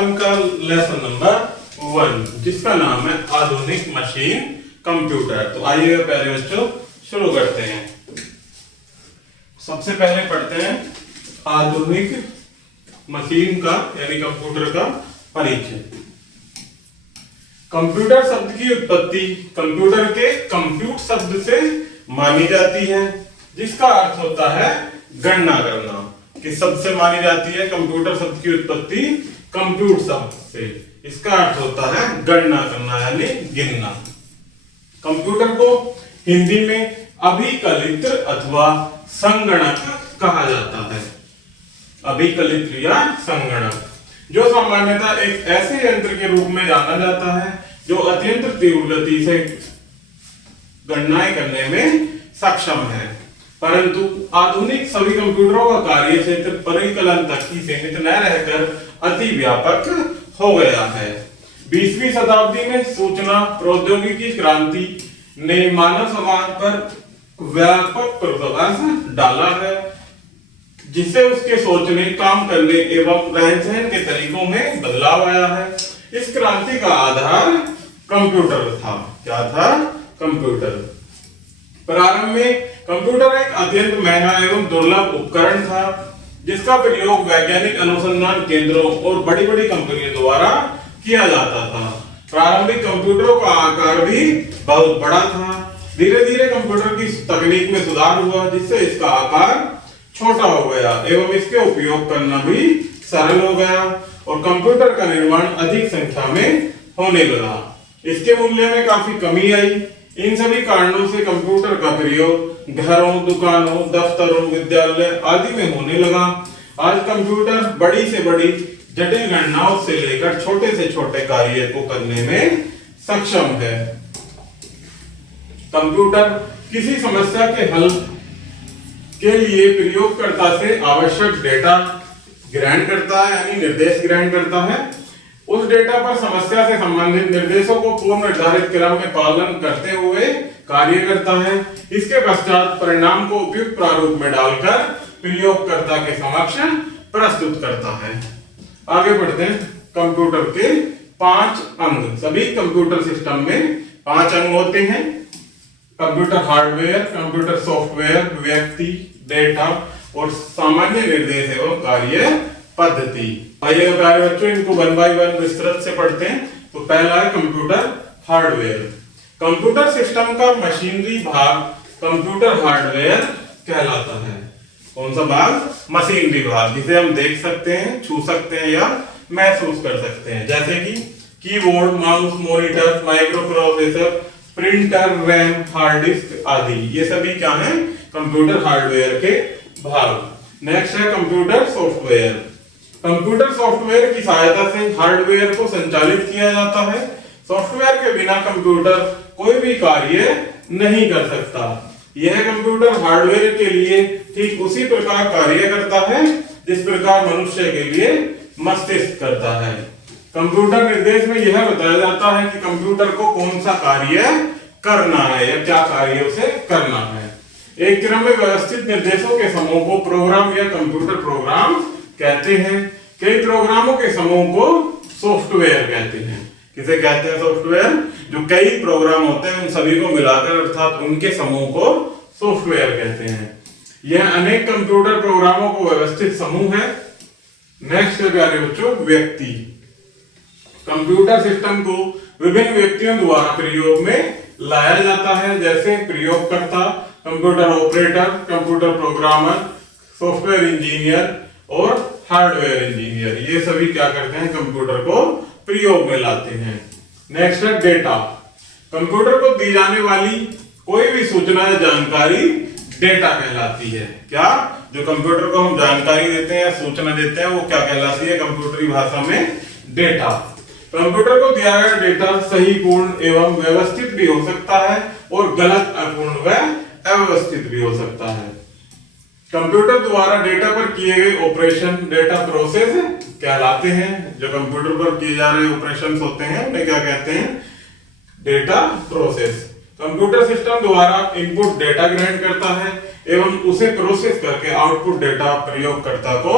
पाठ्यक्रम का lesson number 1 जिसका नाम है आधुनिक मशीन कंप्यूटर। तो आइए पहले बच्चों शुरू करते हैं। सबसे पहले पढ़ते हैं आधुनिक मशीन का यानी कंप्यूटर का परिचय। कंप्यूटर शब्द की उत्पत्ति कंप्यूटर के कंप्यूट शब्द से मानी जाती है, जिसका अर्थ होता है गणना करना। किस शब्द से मानी जाती है? कंप्यूटर शब्द की उत्पत्ति कंप्यूट शब्द से, इसका अर्थ होता है गणना करना यानी गिनना। कंप्यूटर को हिंदी में अभिकलित अथवा संगणक कहा जाता है। अभिकलित या संगणक, जो सामान्यतः एक ऐसे यंत्र के रूप में जाना जाता है जो अत्यंत तीव्र गति से गणनाएं करने में सक्षम है। परंतु आधुनिक सभी कंप्यूटरों का कार्य क्षेत्र परिकलन तक ही सीमित न रहकर अति व्यापक हो गया है। 20वीं शताब्दी में सूचना प्रौद्योगिकी क्रांति ने मानव समाज पर व्यापक प्रभाव डाला है, जिससे उसके सोचने, काम करने एवं रहन सहन के तरीकों में बदलाव आया है। इस क्रांति का आधार कंप्यूटर था। क्या था? कंप्यूटर। प्रारंभ में कंप्यूटर एक अत्यंत महंगा एवं दुर्लभ उपकरण था, जिसका प्रयोग वैज्ञानिक अनुसंधान केंद्रों और बड़ी बड़ी कंपनियों द्वारा किया जाता था। प्रारंभिक कंप्यूटरों का आकार भी बहुत बड़ा था। धीरे धीरे कंप्यूटर की तकनीक में सुधार हुआ, जिससे इसका आकार छोटा हो गया एवं इसके उपयोग करना भी सरल हो गया और कंप्यूटर का निर्माण अधिक संख्या में होने लगा। इसके मूल्य में काफी कमी आई। इन सभी कारणों से कंप्यूटर का प्रयोग घरों, दुकानों, दफ्तरों, विद्यालय आदि में होने लगा। आज कंप्यूटर बड़ी से बड़ी जटिल गणनाओं से लेकर छोटे से छोटे कार्य को करने में सक्षम है। कंप्यूटर किसी समस्या के हल के लिए प्रयोगकर्ता से आवश्यक डेटा ग्रहण करता है यानी निर्देश ग्रहण करता है। उस डेटा पर समस्या से संबंधित निर्देशों को पूर्व निर्धारित क्रम में पालन करते हुए कार्य करता है। इसके पश्चात परिणाम को उपयुक्त प्रारूप में डालकर प्रयोगकर्ता के समक्ष प्रस्तुत करता है। आगे बढ़ते हैं। कंप्यूटर के 5 अंग। सभी कंप्यूटर सिस्टम में 5 अंग होते हैं। कंप्यूटर हार्डवेयर, कंप्यूटर सॉफ्टवेयर, व्यक्ति, डेटा और सामान्य निर्देश एवं कार्य पद्धति। आइए प्यारे बच्चों इनको 1 बाय 1 विस्तृत से पढ़ते हैं। तो पहला है कंप्यूटर हार्डवेयर। कंप्यूटर सिस्टम का मशीनरी भाग कंप्यूटर हार्डवेयर कहलाता है। कौन सा भाग? मशीनरी भाग, जिसे हम देख सकते हैं, छू सकते हैं या महसूस कर सकते हैं, जैसे कि keyboard, mouse, monitor, micro processor, printer, RAM, hard disk आदि। ये सभी क्या है? कंप्यूटर हार्डवेयर के भाग। नेक्स्ट है कंप्यूटर सॉफ्टवेयर। कंप्यूटर सॉफ्टवेयर की सहायता से हार्डवेयर को संचालित किया जाता है। सॉफ्टवेयर के बिना कंप्यूटर कोई भी कार्य नहीं कर सकता। यह कंप्यूटर हार्डवेयर के लिए ठीक उसी प्रकार कार्य करता है जिस प्रकार मनुष्य के लिए मस्तिष्क करता है। कंप्यूटर निर्देश में यह बताया जाता है कि कंप्यूटर को कौन सा कार्य करना है या क्या कार्य उसे करना है। एक क्रम में व्यवस्थित निर्देशों के समूह को प्रोग्राम या कंप्यूटर प्रोग्राम कहते हैं। कई प्रोग्रामों के समूह को सॉफ्टवेयर कहते हैं। किसे कहते हैं? सॉफ्टवेयर। जो कई प्रोग्राम होते हैं उन सभी को मिलाकर अर्थात उनके समूह को सॉफ्टवेयर कहते हैं। यह अनेक कंप्यूटर प्रोग्रामों को व्यवस्थित समूह है। नेक्स्ट है प्यारे बच्चों व्यक्ति। कंप्यूटर सिस्टम को विभिन्न व्यक्तियों द्वारा प्रयोग में लाया जाता है, जैसे प्रयोगकर्ता, computer operator, computer programmer, software engineer और हार्डवेयर इंजीनियर। ये सभी क्या करते हैं? कंप्यूटर को प्रयोग में लाते हैं। नेक्स्ट है डेटा। कंप्यूटर को दी जाने वाली कोई भी सूचना या जानकारी डेटा कहलाती है। क्या? जो कंप्यूटर को हम जानकारी देते हैं या सूचना देते हैं वो क्या कहलाती है कंप्यूटरी भाषा में? डेटा। कंप्यूटर को दिया गया डेटा सही, पूर्ण एवं व्यवस्थित भी हो सकता है और गलत, अपूर्ण व अव्यवस्थित भी हो सकता है। कंप्यूटर द्वारा डेटा पर किए गए ऑपरेशन डेटा प्रोसेस कहलाते हैं। जो कंप्यूटर पर किए जा रहे ऑपरेशंस होते हैं उन्हें क्या कहते हैं? Data process. कंप्यूटर सिस्टम द्वारा इनपुट डेटा ग्रहण करता है एवं उसे प्रोसेस करके आउटपुट डेटा प्रयोगकर्ता को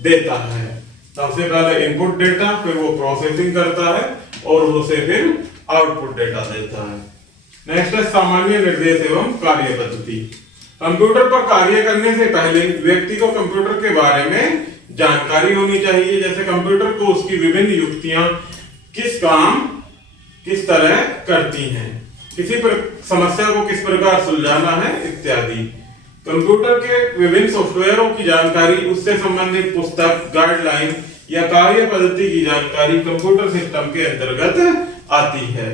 देता है। सबसे पहले इनपुट डेटा, फिर वो प्रोसेसिंग करता है और उसे फिर आउटपुट डेटा देता है। नेक्स्ट है सामान्य निर्देश एवं कार्य पद्धति। कंप्यूटर पर कार्य करने से पहले व्यक्ति को कंप्यूटर के बारे में जानकारी होनी चाहिए, जैसे कंप्यूटर को उसकी विभिन्न युक्तियां किस काम किस तरह करती हैं, किसी पर समस्या को किस प्रकार सुलझाना है इत्यादि। कंप्यूटर के विभिन्न सॉफ्टवेयरों की जानकारी, उससे संबंधित पुस्तक, गाइडलाइन या कार्य पद्धति की जानकारी कंप्यूटर सिस्टम के अंतर्गत आती है।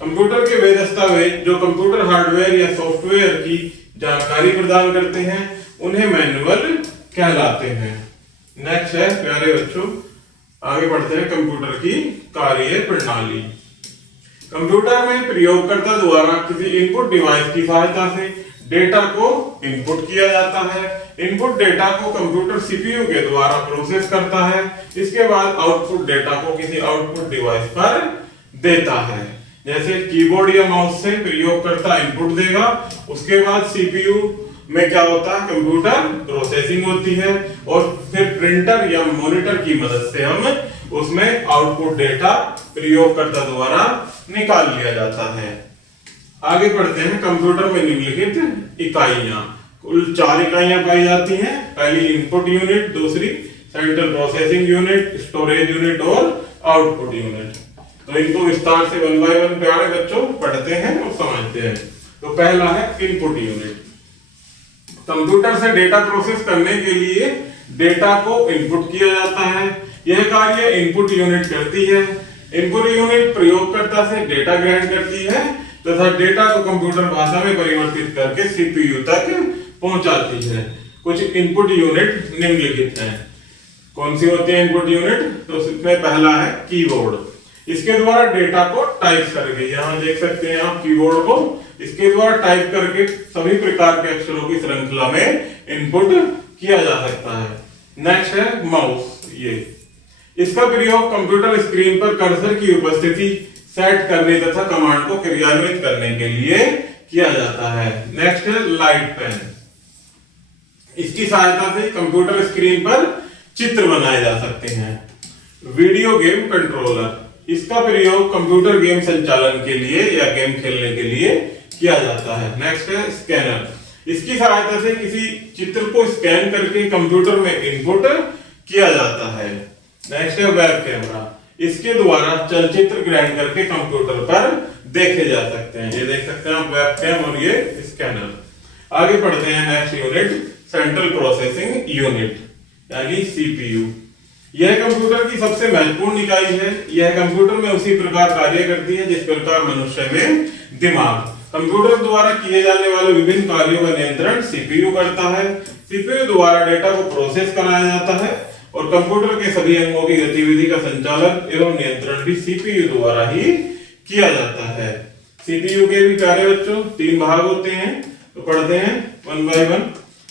कंप्यूटर के वे दस्तावेज जो कंप्यूटर हार्डवेयर या सॉफ्टवेयर की जानकारी प्रदान करते हैं उन्हें मैनुअल कहलाते हैं। नेक्स्ट है प्यारे बच्चों, आगे बढ़ते हैं कंप्यूटर की कार्य प्रणाली। कंप्यूटर में प्रयोगकर्ता द्वारा किसी इनपुट डिवाइस की सहायता से डेटा को इनपुट किया जाता है। इनपुट डेटा को कंप्यूटर सीपीयू के द्वारा प्रोसेस करता है। इसके बाद आउटपुट डेटा को किसी आउटपुट डिवाइस पर देता है। जैसे कीबोर्ड या माउस से प्रयोगकर्ता इनपुट देगा, उसके बाद सीपीयू में क्या होता है, कंप्यूटर प्रोसेसिंग होती है और फिर प्रिंटर या मॉनिटर की मदद से हम उसमें आउटपुट डेटा प्रयोगकर्ता द्वारा निकाल लिया जाता है। आगे बढ़ते हैं, कंप्यूटर में निम्नलिखित इकाइयां, कुल 4 इकाइयां पाई जाती हैं। पहली इनपुट यूनिट, दूसरी central processing unit, storage unit और आउटपुट यूनिट। तो इनको विस्तार से 1 बाय 1 प्यारे बच्चों पढ़ते हैं और समझते हैं। तो पहला है इनपुट यूनिट। कंप्यूटर से डेटा प्रोसेस करने के लिए डेटा को इनपुट किया जाता है। यह कार्य इनपुट यूनिट करती है। इनपुट यूनिट प्रयोगकर्ता से डेटा ग्रहण करती है तथा डेटा को कंप्यूटर भाषा में परिवर्तित करके सीपीयू तक पहुंचाती है। कुछ इनपुट यूनिट निम्नलिखित हैं। कौन सी होती है इनपुट यूनिट? तो इसमें पहला है कीबोर्ड। इसके द्वारा डेटा को टाइप करके, यहां देख सकते हैं आप कीबोर्ड को, इसके द्वारा टाइप करके सभी प्रकार के अक्षरों की श्रृंखला में इनपुट किया जा सकता है। नेक्स्ट है माउस। ये इसका प्रयोग कंप्यूटर स्क्रीन पर कर्सर की उपस्थिति सेट करने तथा कमांड को क्रियान्वित करने के लिए किया जाता है। नेक्स्ट है लाइट पेन। इसकी सहायता से कंप्यूटर स्क्रीन पर चित्र बनाए जा सकते हैं। Video game controller. इसका प्रयोग कंप्यूटर गेम संचालन के लिए या गेम खेलने के लिए किया जाता है। नेक्स्ट है स्कैनर। इसकी सहायता से किसी चित्र को स्कैन करके कंप्यूटर में इनपुट किया जाता है। नेक्स्ट है वेब कैमरा। इसके द्वारा चलचित्र ग्रहण करके कंप्यूटर पर देखे जा सकते हैं। ये देख सकते हैं आप वेब कैम और ये स्कैनर। आगे पढ़ते हैं next unit, central processing unit यानी सीपीयू। यह कंप्यूटर की सबसे महत्वपूर्ण इकाई है। यह कंप्यूटर में उसी प्रकार कार्य करती है जिस प्रकार मनुष्य में दिमाग। कंप्यूटर द्वारा किए जाने वाले विभिन्न कार्यों का नियंत्रण सीपीयू करता है। सीपीयू द्वारा डेटा को प्रोसेस कराया जाता है और कंप्यूटर के सभी अंगों की गतिविधि का संचालन एवं नियंत्रण भी सीपीयू द्वारा ही किया जाता है। सीपीयू के भी प्यारे बच्चों 3 भाग होते हैं, तो पढ़ते हैं 1 बाय 1।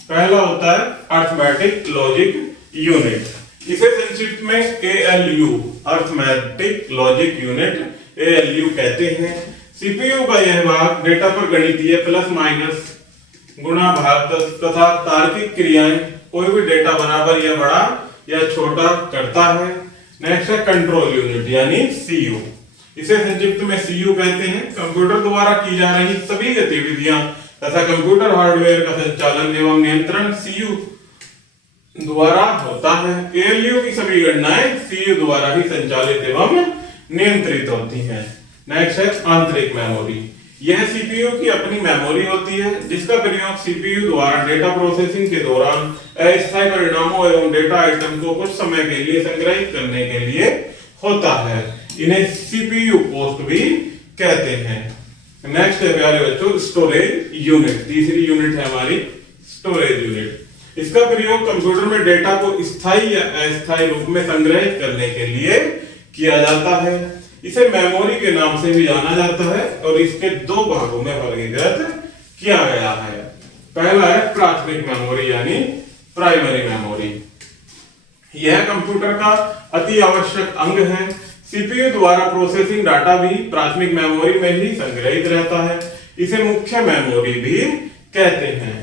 पहला होता है अरिथमेटिक लॉजिक यूनिट। इसे संक्षिप्त में ALU arithmetic logic unit ALU कहते हैं। सीपीयू का यह भाग डेटा पर गणितीय प्लस माइनस, गुणा भाग तथा तार्किक क्रियाएं, कोई भी डेटा बराबर या बड़ा या छोटा करता है। नेक्स्ट है कंट्रोल यूनिट यानी CU। इसे संक्षिप्त में CU कहते हैं। कंप्यूटर द्वारा की जा रही सभी गतिविधियां तथा कंप्यूटर हार्डवेयर का संचालन एवं नियंत्रण CU द्वारा होता है। ALU की सभी गणनाएं CU द्वारा ही संचालित एवं नियंत्रित होती हैं। नेक्स्ट है आंतरिक मेमोरी। यह सीपीयू की अपनी मेमोरी होती है जिसका प्रयोग सीपीयू द्वारा डेटा प्रोसेसिंग के दौरान अस्थायी परिणामों एवं डेटा आइटम को कुछ समय के लिए संग्रहित करने के लिए होता है। इन्हें सीपीयू पोस्ट भी कहते हैं। नेक्स्ट है प्यारे बच्चों स्टोरेज यूनिट। तीसरी यूनिट है हमारी स्टोरेज यूनिट। इसका प्रयोग कंप्यूटर में डेटा को स्थायी या अस्थायी रूप में संग्रहित करने के लिए किया जाता है। इसे मेमोरी के नाम से भी जाना जाता है और इसके 2 भागों में वर्गीकृत किया गया है। पहला है प्राथमिक मेमोरी यानी प्राइमरी मेमोरी। यह कंप्यूटर का अति आवश्यक अंग है। सीपीयू द्वारा प्रोसेसिंग डाटा भी प्राथमिक मेमोरी में ही संग्रहित रहता है। इसे मुख्य मेमोरी भी कहते हैं।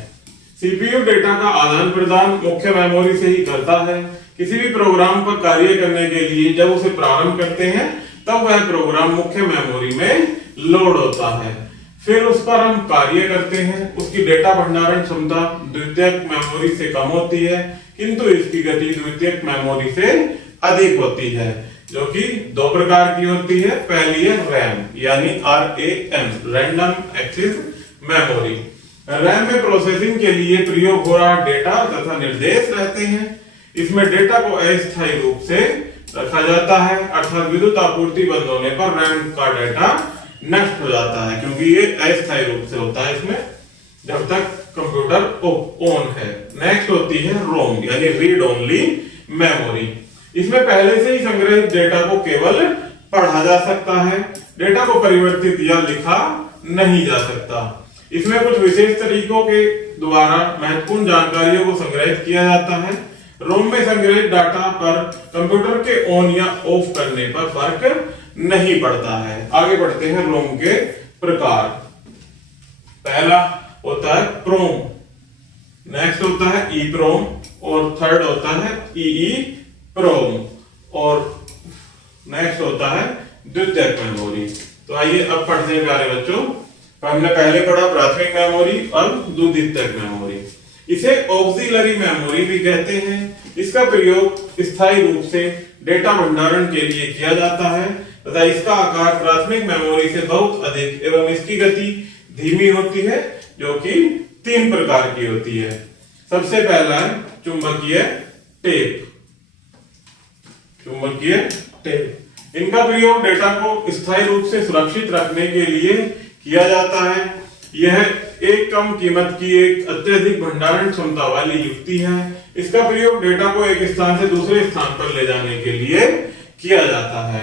सीपीयू डेटा का आदान प्रदान मुख्य मेमोरी से ही करता है। किसी भी प्रोग्राम पर कार्य करने के लिए जब उसे प्रारंभ करते हैं तब वह प्रोग्राम मुख्य मेमोरी में लोड होता है, फिर उस पर हम कार्य करते हैं। उसकी डेटा भंडारण क्षमता द्वितीयक मेमोरी से कम होती है, किंतु इसकी गति द्वितीयक मेमोरी से अधिक होती है, जो कि दो प्रकार की होती है। पहली है रैम यानी RAM, random access memory. RAM में प्रोसेसिंग के लिए प्रयोग हो रहा डेटा तथा निर्देश रहते हैं। इसमें डेटा को अस्थायी रूप से रखा जाता है, अर्थात विद्युत आपूर्ति बंद होने पर रैम का डेटा नष्ट हो जाता है, क्योंकि ये अस्थायी रूप से होता है इसमें जब तक कंप्यूटर ऑन है। नेक्स्ट होती है रोम यानी रीड ओनली मेमोरी। इसमें पहले से ही संग्रहित डेटा को केवल पढ़ा जा सकता है, डेटा को परिवर्तित या लिखा नहीं जा सकता। इसमें कुछ विशेष तरीकों के द्वारा महत्वपूर्ण जानकारियों को संग्रहित किया जाता है। रोम में संग्रहित डाटा पर कंप्यूटर के ऑन या ऑफ करने पर फर्क नहीं पड़ता है। आगे बढ़ते हैं रोम के प्रकार। पहला होता है प्रोम, नेक्स्ट होता है ईप्रोम और थर्ड होता है ईईप्रोम और नेक्स्ट होता है द्वितीयक मेमोरी। तो आइए अब पढ़ते हैं प्यारे बच्चों। हमने पहले पढ़ा प्राथमिक मेमोरी और द्वितीयक मेमोरी। इसे ऑक्सिलरी मेमोरी भी कहते हैं। इसका प्रयोग स्थायी रूप से डेटा भंडारण के लिए किया जाता है तथा इसका आकार प्राथमिक मेमोरी से बहुत अधिक एवं इसकी गति धीमी होती है, जो कि 3 प्रकार की होती है। सबसे पहला है चुंबकीय टेप। चुंबकीय टेप इनका प्रयोग डेटा को स्थायी रूप से सुरक्षित रखने के लिए किया जाता है। यह एक कम कीमत की एक अत्यधिक भंडारण क्षमता वाली युक्ति है। इसका प्रयोग डेटा को एक स्थान से दूसरे स्थान पर ले जाने के लिए किया जाता है।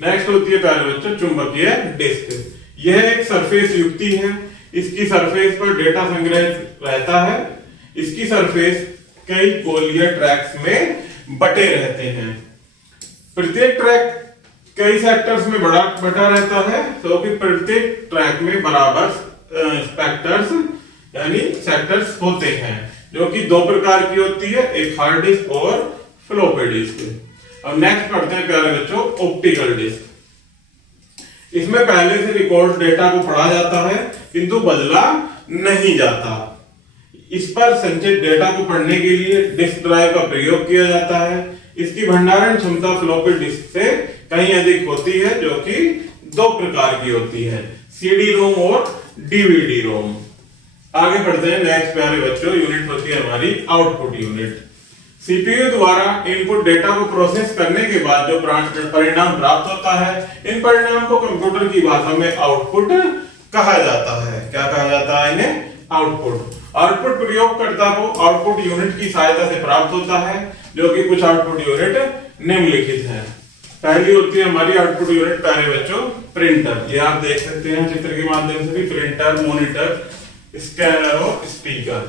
नेक्स्ट होती है प्यारे बच्चों चुंबकीय डिस्क। यह एक सरफेस युक्ति है। इसकी सरफेस पर डेटा संग्रहित रहता है। इसकी सरफेस कई गोलीय ट्रैक्स में बटे रहते हैं। प्रत्येक ट्रैक कई सेक्टर्स में बटा रहता है, तो कि प्रत्येक ट्रैक में बराबर स्पेक्टर्स यानी सेक्टर्स होते हैं, जो कि 2 प्रकार की होती है, एक हार्ड डिस्क और फ्लॉपी डिस्क। अब नेक्स्ट पढ़ते हैं प्यारे बच्चों ऑप्टिकल डिस्क। इसमें पहले से रिकॉर्ड डेटा को पढ़ा जाता है किंतु बदला नहीं जाता। इस पर संचित डेटा को पढ़ने के लिए डिस्क ड्राइव का प्रयोग किया जाता है। इसकी भंडारण क्षमता फ्लॉपी डिस्क से कहीं अधिक होती है, जो कि 2 प्रकार की होती है, CD रोम और DVD रोम। आगे बढ़ते हैं नेक्स्ट प्यारे बच्चों, यूनिट होती है हमारी आउटपुट यूनिट। CPU द्वारा इनपुट डेटा को प्रोसेस करने के बाद जो परिणाम प्राप्त होता है, इन परिणाम को कंप्यूटर की भाषा में आउटपुट कहा जाता है। क्या कहा जाता है इन्हें? आउटपुट। आउटपुट प्रयोगकर्ता को आउटपुट यूनिट की सहायता से प्राप्त होता है, जो कि कुछ आउटपुट यूनिट निम्नलिखित हैं। पहली होती है हमारी आउटपुट यूनिट प्यारे बच्चों प्रिंटर। ये आप देख सकते हैं चित्र के माध्यम से भी, प्रिंटर, मॉनिटर, स्कैनर और स्पीकर।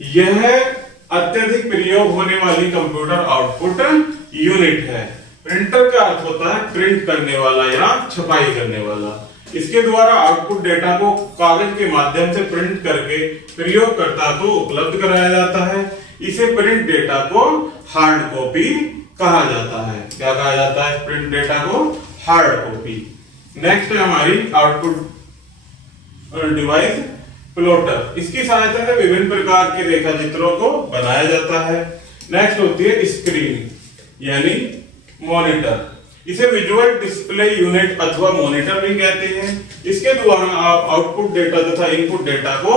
यह अत्यधिक प्रयोग होने वाली कंप्यूटर आउटपुट यूनिट है। प्रिंटर का अर्थ होता है प्रिंट करने वाला या छपाई करने वाला। इसके द्वारा आउटपुट डेटा को कागज के माध्यम से प्रिंट करके प्रयोगकर्ता को उपलब्ध कराया जाता है। इसे प्रिंट डेटा को हार्ड कॉपी कहा जाता है। क्या कहा जाता है प्रिंट डेटा को? Hard copy. नेक्स्ट है हमारी आउटपुट डिवाइस प्लॉटर। इसकी सहायता से विभिन्न प्रकार के रेखा चित्रों को बनाया जाता है। नेक्स्ट होती है स्क्रीन यानी मॉनिटर। इसे विजुअल डिस्प्ले यूनिट अथवा मॉनिटर भी कहते हैं। इसके द्वारा आप आउटपुट डेटा तथा इनपुट डेटा को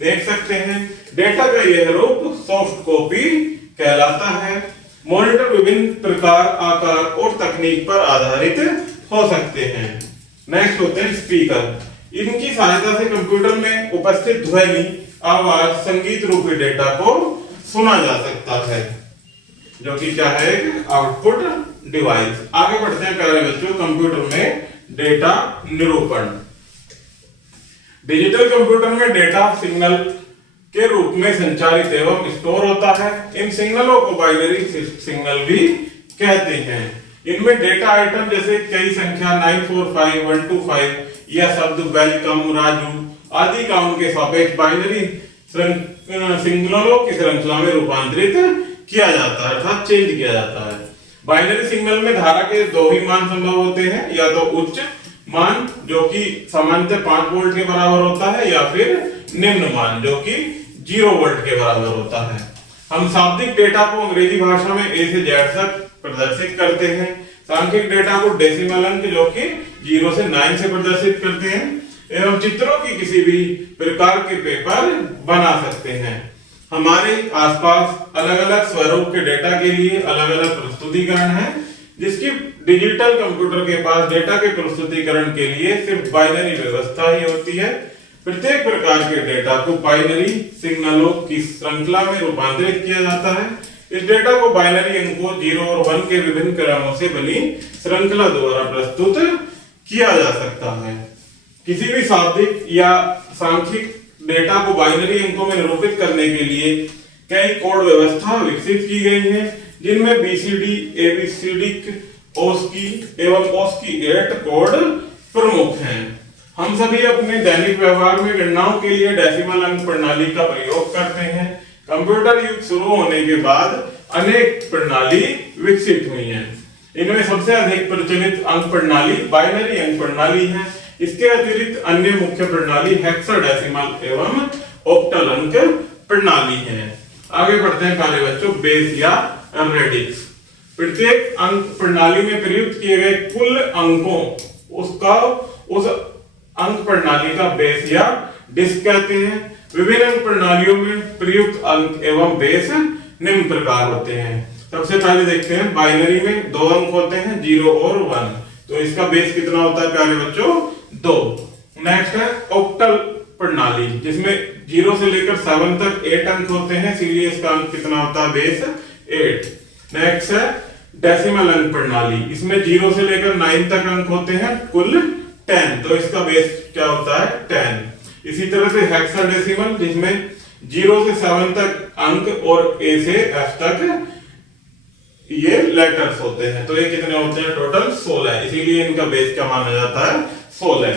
देख सकते हैं। डेटा का यह रूप सॉफ्ट कॉपी कहलाता है। मॉनिटर विभिन्न प्रकार, आकार और तकनीक पर आधारित हो सकते हैं। नेक्स्ट होते हैं स्पीकर। इनकी सहायता से कंप्यूटर में उपस्थित ध्वनि, आवाज, संगीत रूपी डेटा को सुना जा सकता है, जो कि क्या है? Output device. आगे बढ़ते हैं प्यारे बच्चों कंप्यूटर में डेटा निरूपण। डिजिटल कंप्यूटर में डेटा सिग्नल के रूप में संचारित एवं स्टोर होता है। इन सिग्नलों को बाइनरी सिग्नल भी कहते हैं। इनमें डेटा आइटम जैसे कई संख्या 945, 125 या शब्द वेलकम, राजू आदि का उनके सापेक्ष बाइनरी सिग्नलों की श्रृंखला में रूपांतरित किया जाता है अर्थात चेंज किया जाता है। बाइनरी सिग्नल में धारा के दो ही मान संभव होते हैं, या तो उच्च मान जो कि सामान्यतः 5 वोल्ट के बराबर होता है, या फिर निम्न मान जो कि 0 वोल्ट के बराबर होता है। हम शाब्दिक डेटा को अंग्रेजी भाषा में A से Z तक प्रदर्शित करते हैं। सांख्यिक डेटा को डेसिमल अंक जो कि 0 से 9 से प्रदर्शित करते हैं, एवं चित्रों की किसी भी प्रकार के पेपर बना सकते हैं। हमारे आसपास अलग अलग स्वरूप के डेटा के लिए अलग अलग प्रस्तुतिकरण है, जिसकी डिजिटल कंप्यूटर के पास डेटा के प्रस्तुतिकरण के लिए सिर्फ बाइनरी व्यवस्था ही होती है। प्रत्येक प्रकार के डेटा को बाइनरी सिग्नलों की श्रृंखला में रूपांतरित किया जाता है। इस डेटा को बाइनरी अंकों 0 और 1 के विभिन्न क्रमों से बनी श्रृंखला द्वारा प्रस्तुत किया जा सकता है। किसी भी शाब्दिक या सांख्यिक डेटा को बाइनरी अंकों में निरूपित करने के लिए कई कोड व्यवस्था विकसित की गई है, जिनमें बीसीडी, एबीसीडी, ओस्की एवं ओस्की 8 कोड प्रमुख हैं। हम सभी अपने दैनिक व्यवहार में गणनाओं के लिए डेसिमल अंक प्रणाली का प्रयोग करते हैं। कंप्यूटर युग शुरू होने के बाद अनेक प्रणाली विकसित हुई हैं। इनमें सबसे अधिक प्रचलित अंक प्रणाली बाइनरी अंक प्रणाली है। इसके अतिरिक्त अन्य मुख्य प्रणाली हेक्साडेसिमल एवं ऑक्टल अंक प्रणाली है। आगे बढ़ते हैं प्यारे बच्चों, बेस या रेडिक्स। प्रत्येक अंक प्रणाली में प्रयुक्त किए गए कुल अंकों उस अंक प्रणाली का बेस या डिस्क कहते हैं। विभिन्न अंक प्रणालियों में प्रयुक्त अंक एवं बेस निम्न प्रकार होते हैं। सबसे पहले देखते हैं बाइनरी में 2 अंक होते हैं, 0 और 1। तो इसका बेस कितना होता है प्यारे बच्चों? 2। नेक्स्ट है ऑक्टल प्रणाली, जिसमें 0 से लेकर 7 तक 8 अंक होते हैं, इसीलिए इसका अंक कितना होता है? बेस 8। नेक्स्ट है डेसिमल अंक प्रणाली, इसमें 0 से लेकर 9 तक अंक होते हैं, कुल 10, तो इसका बेस क्या होता है? 10। इसी तरह से हेक्साडेसिमल, जिसमें 0 से 7 तक अंक और A से F तक ये लेटर्स होते हैं, तो ये कितने होते हैं? टोटल 16, इसीलिए इनका बेस क्या माना जाता है? 16।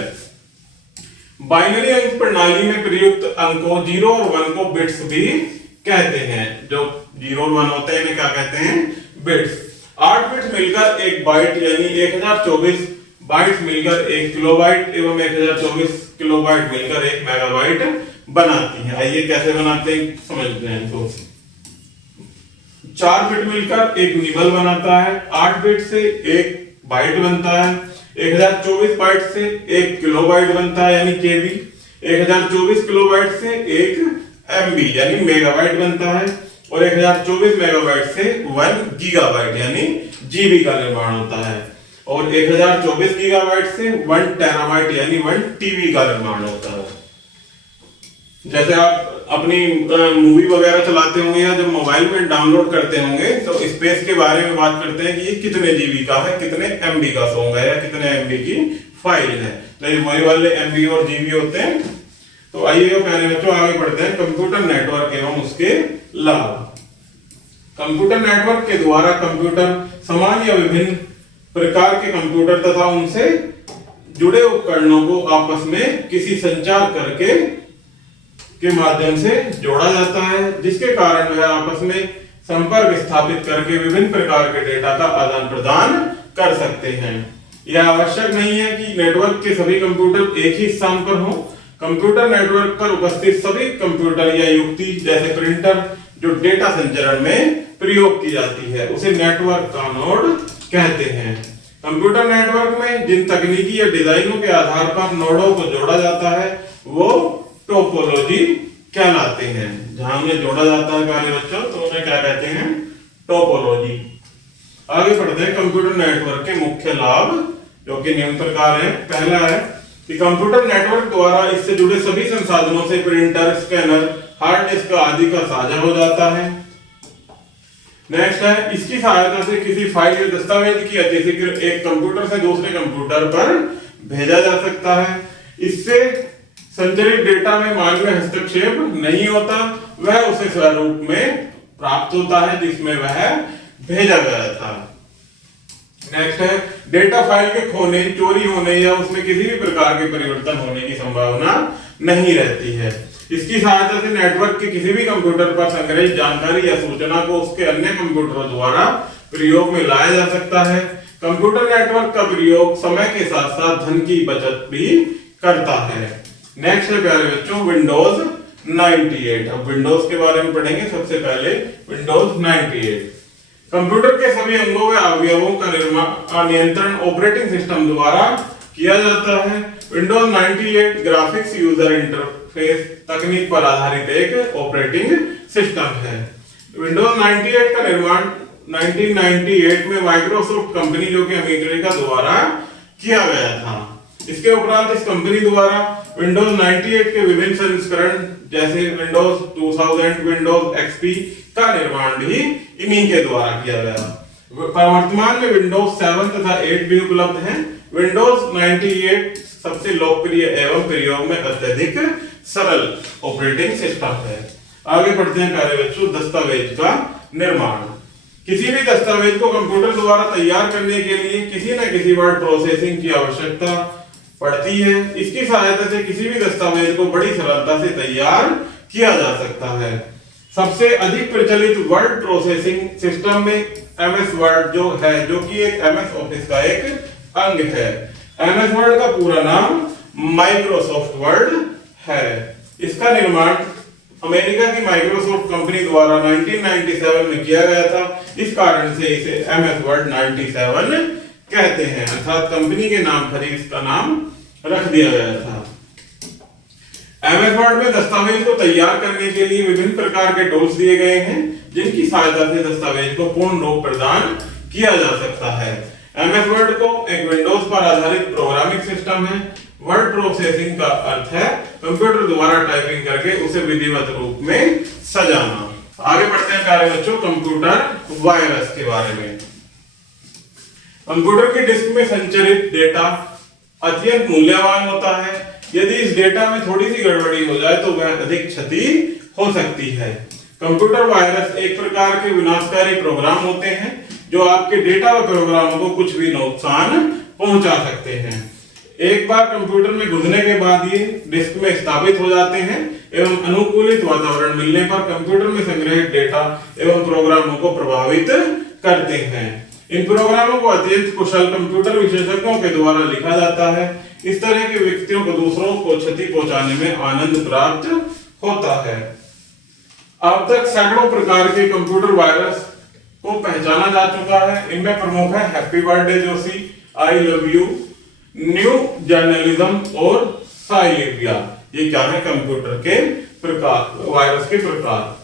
बाइनरी अंक प्रणाली में प्रयुक्त अंकों 0 और 1 को बिट्स भी कहते हैं। जो 0 और 1 होते हैं इन्हें क्या कहते हैं? बिट्स। 8 बिट्स मिलकर एक बाइट यानी 1024 बाइट्स मिलकर 1 किलोबाइट एवं 1024 किलोबाइट मिलकर 1 मेगाबाइट बनाती हैं। आइए कैसे बनाते हैं समझते हैं इनको। 4 बिट मिलकर एक निबल बनाता है, 8 बिट से 1 बाइट बनता है, 1024 बाइट से 1 किलोबाइट बनता है यानी केबी, 1024 किलोबाइट से 1 एमबी यानी मेगाबाइट बनता है, और 1024 मेगाबाइट से 1 गीगाबाइट यानी जीबी का निर्माण होता है, और 1024 गीगाबाइट से 1 टेराबाइट यानी 1 टीबी का निर्माण होता है। जैसे आप अपनी मूवी वगैरह चलाते होंगे या जब मोबाइल में डाउनलोड करते होंगे तो स्पेस के बारे में बात करते हैं कि ये कितने जीबी का है, कितने एमबी का सॉन्ग है या कितने एमबी की फाइल है, तो ये वही वाले एमबी और जीबी होते हैं। तो आइए प्यारे बच्चों आगे बढ़ते हैं। कंप्यूटर नेटवर्क एवं उसके लाभ। कंप्यूटर नेटवर्क के द्वारा कंप्यूटर समान या विभिन्न प्रकार के कंप्यूटर तथा उनसे जुड़े उपकरणों को आपस में किसी संचार करके के माध्यम से जोड़ा जाता है, जिसके कारण वह आपस में संपर्क स्थापित करके विभिन्न प्रकार के डेटा का आदान प्रदान कर सकते हैं। यह आवश्यक नहीं है कि नेटवर्क के सभी कंप्यूटर एक ही स्थान पर हों। कंप्यूटर नेटवर्क पर उपस्थित सभी कंप्यूटर या युक्ति जैसे प्रिंटर जो डेटा संचरण में प्रयोग की जाती है उसे नेटवर्क का नोड कहते हैं। कंप्यूटर नेटवर्क में जिन तकनीकी या डिजाइनों के आधार पर नोडों को जोड़ा जाता है वो टोपोलॉजी कहलाते हैं। जहां उन्हें जोड़ा जाता है प्यारे बच्चों तो उन्हें क्या कहते हैं? टोपोलॉजी। आगे बढ़ते हैं कंप्यूटर नेटवर्क के मुख्य लाभ जो कि निम्न प्रकार हैं। पहला है कि कंप्यूटर नेटवर्क द्वारा इससे जुड़े सभी संसाधनों से प्रिंटर, स्कैनर, हार्ड डिस्क आदि का साझा हो जाता है। नेक्स्ट है इसकी सहायता से किसी फाइल या दस्तावेज की अतिशीघ्र एक कंप्यूटर से दूसरे कंप्यूटर पर भेजा जा सकता है। इससे संचरित डेटा में मानवीय हस्तक्षेप नहीं होता, वह उसे स्वरूप में प्राप्त होता है जिसमें वह भेजा गया था। नेक्स्ट है डेटा फाइल के खोने, चोरी होने या उसमें किसी भी प्रकार के परिवर्तन होने की संभावना नहीं रहती है। इसकी सहायता से नेटवर्क के किसी भी कंप्यूटर पर संग्रहित जानकारी या सूचना को उसके अन्य कंप्यूटरों द्वारा प्रयोग में लाया जा सकता है। कंप्यूटर नेटवर्क का प्रयोग समय के साथ साथ धन की बचत भी करता है। नेक्स्ट है प्यारे बच्चों विंडोज 98। अब विंडोज के बारे में पढ़ेंगे। सबसे पहले विंडोज 98 कंप्यूटर के सभी अंगों व अवयवों का नियंत्रण ऑपरेटिंग सिस्टम द्वारा किया जाता है। विंडोज 98 ग्राफिक्स यूजर इंटरफेस तकनीक पर आधारित एक ऑपरेटिंग सिस्टम है। विंडोज 98 का निर्माण 1998 में माइक्रोसॉफ्ट कंपनी जो कि अमेरिका द्वारा किया गया था। इसके उपरांत इस कंपनी द्वारा विंडोज 98 के विभिन्न संस्करण जैसे विंडोज 2000, विंडोज एक्सपी का निर्माण भी इन्हीं के द्वारा किया गया। वर्तमान में विंडोज 7 तथा 8 भी उपलब्ध हैं। विंडोज 98 सबसे लोकप्रिय एवं प्रयोग में अत्यधिक सरल ऑपरेटिंग सिस्टम है। आगे बढ़ते हैं प्यारे बच्चों दस्तावेज का निर्माण। किसी भी दस्तावेज को कंप्यूटर द्वारा तैयार करने के लिए किसी न किसी वर्ड प्रोसेसिंग की आवश्यकता पड़ती है। इसकी सहायता से किसी भी दस्तावेज को बड़ी सरलता से तैयार किया जा सकता है। सबसे अधिक प्रचलित वर्ड प्रोसेसिंग सिस्टम में एमएस वर्ड जो कि एक एमएस ऑफिस का एक अंग है। एमएस वर्ड का पूरा नाम माइक्रोसॉफ्ट वर्ड है। इसका निर्माण अमेरिका की माइक्रोसॉफ्ट कंपनी द्वारा 1997 में किया गया था। इस कारण से इसे एमएस वर्ड 97 कहते हैं, अर्थात कंपनी के नाम पर ही इसका नाम रख दिया गया था। एमएस वर्ड में दस्तावेज को तैयार करने के लिए विभिन्न प्रकार के टूल्स दिए गए हैं जिनकी सहायता से दस्तावेज को पूर्ण रूप प्रदान किया जा सकता है। एमएस वर्ड को एक विंडोज पर आधारित प्रोग्रामिंग सिस्टम है। वर्ड प्रोसेसिंग का अर्थ है कंप्यूटर द्वारा टाइपिंग करके उसे विधिवत रूप में सजाना। आगे बढ़ते हैं प्यारे बच्चों कंप्यूटर वायरस के बारे में। कंप्यूटर की डिस्क में संचरित डेटा अत्यंत मूल्यवान होता है। यदि इस डेटा में थोड़ी सी गड़बड़ी हो जाए तो वह अधिक क्षति हो सकती है। कंप्यूटर वायरस एक प्रकार के विनाशकारी प्रोग्राम होते हैं जो आपके डेटा व प्रोग्रामों को कुछ भी नुकसान पहुंचा सकते हैं। एक बार कंप्यूटर में घुसने के बाद ये डिस्क में स्थापित हो जाते हैं एवं अनुकूलित वातावरण मिलने पर कंप्यूटर में संग्रहित डेटा एवं प्रोग्रामों को प्रभावित करते हैं। इन प्रोग्रामों को अत्यंत कुशल कंप्यूटर विशेषज्ञों के द्वारा लिखा जाता है। इस तरह के व्यक्तियों को दूसरों को क्षति पहुंचाने में आनंद प्राप्त होता है। अब तक सैकड़ों प्रकार के कंप्यूटर वायरस को पहचाना जा चुका है। इनमें प्रमुख है happy birthday Joshi, I love you, new journalism और साइलेविया। ये क्या है कंप्यूटर के प्रकार, वायरस के प्रकार।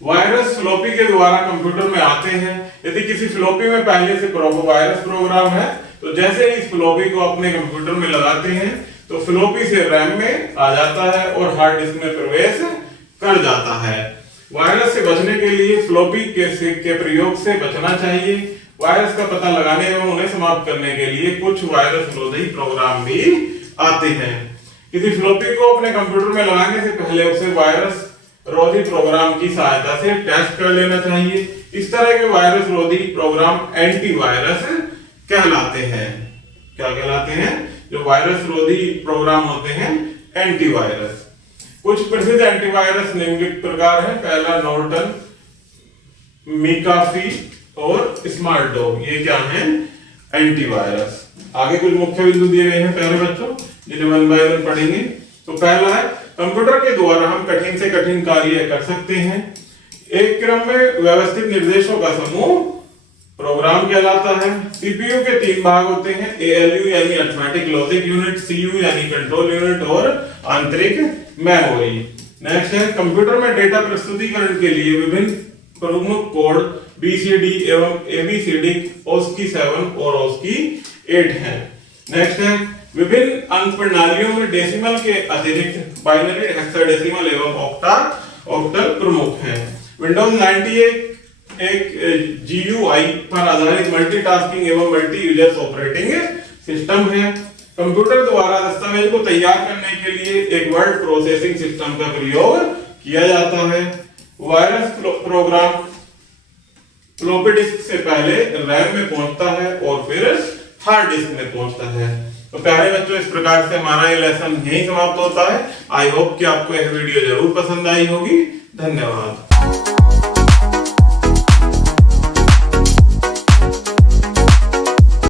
वायरस फ्लॉपी के द्वारा कंप्यूटर में आते हैं। यदि किसी फ्लॉपी में पहले से वायरस प्रोग्राम है तो जैसे ही इस फ्लॉपी को अपने कंप्यूटर में लगाते हैं तो फ्लॉपी से रैम में आ जाता है और हार्ड डिस्क में प्रवेश कर जाता है। वायरस से बचने के लिए फ्लॉपी के प्रयोग से बचना चाहिए। वायरस का पता लगाने एवं उन्हें समाप्त करने के लिए कुछ वायरस रोधी प्रोग्राम भी आते हैं। किसी फ्लॉपी को अपने कंप्यूटर में लगाने से पहले उसे वायरस रोधी प्रोग्राम की सहायता से टेस्ट कर लेना चाहिए। इस तरह के वायरस रोधी प्रोग्राम एंटीवायरस कहलाते हैं। क्या कहलाते हैं? जो वायरस रोधी प्रोग्राम होते हैं एंटीवायरस। कुछ प्रसिद्ध एंटीवायरस निम्नलिखित प्रकार हैं। पहला नॉर्टन, मैकाफी और स्मार्ट डॉग। ये क्या है? एंटीवायरस। आगे कुछ मुख्य बिंदु दिए गए हैं प्यारे बच्चों जिन्हें वन बाय वन पढ़ेंगे। तो पहला है कंप्यूटर के द्वारा हम कठिन से कठिन कार्य कर सकते हैं। एक क्रम में व्यवस्थित निर्देशों का समूह प्रोग्राम कहलाता है। सीपीयू के तीन भाग होते हैं, एएलयू यानी अरिथमेटिक लॉजिक यूनिट, सीयू यानी कंट्रोल यूनिट और आंतरिक मेमोरी। नेक्स्ट है कंप्यूटर में डेटा प्रस्तुतिकरण के लिए विभिन्न प्रमुख कोड बीसीडी एवं एबीसीडी, ओस्की 7 और ओस्की 8 हैं। नेक्स्ट है विभिन्न अंक प्रणालियों में डेसिमल के अतिरिक्त बाइनरी, हेक्साडेसिमल एवं ऑक्टल प्रमुख हैं। विंडोज 98 एक जीयूआई पर आधारित मल्टीटास्किंग एवं मल्टी यूजर्स ऑपरेटिंग सिस्टम है। कंप्यूटर द्वारा दस्तावेज को तैयार करने के लिए एक वर्ड प्रोसेसिंग सिस्टम का प्रयोग किया जाता है। वायरस प्रोग्राम फ्लॉपी डिस्क से पहले रैम में पहुंचता है और फिर हार्ड डिस्क में पहुंचता है। तो प्यारे बच्चों, इस प्रकार से हमारा ये लेसन यहीं समाप्त होता है। आई होप कि आपको यह वीडियो जरूर पसंद आई होगी। धन्यवाद।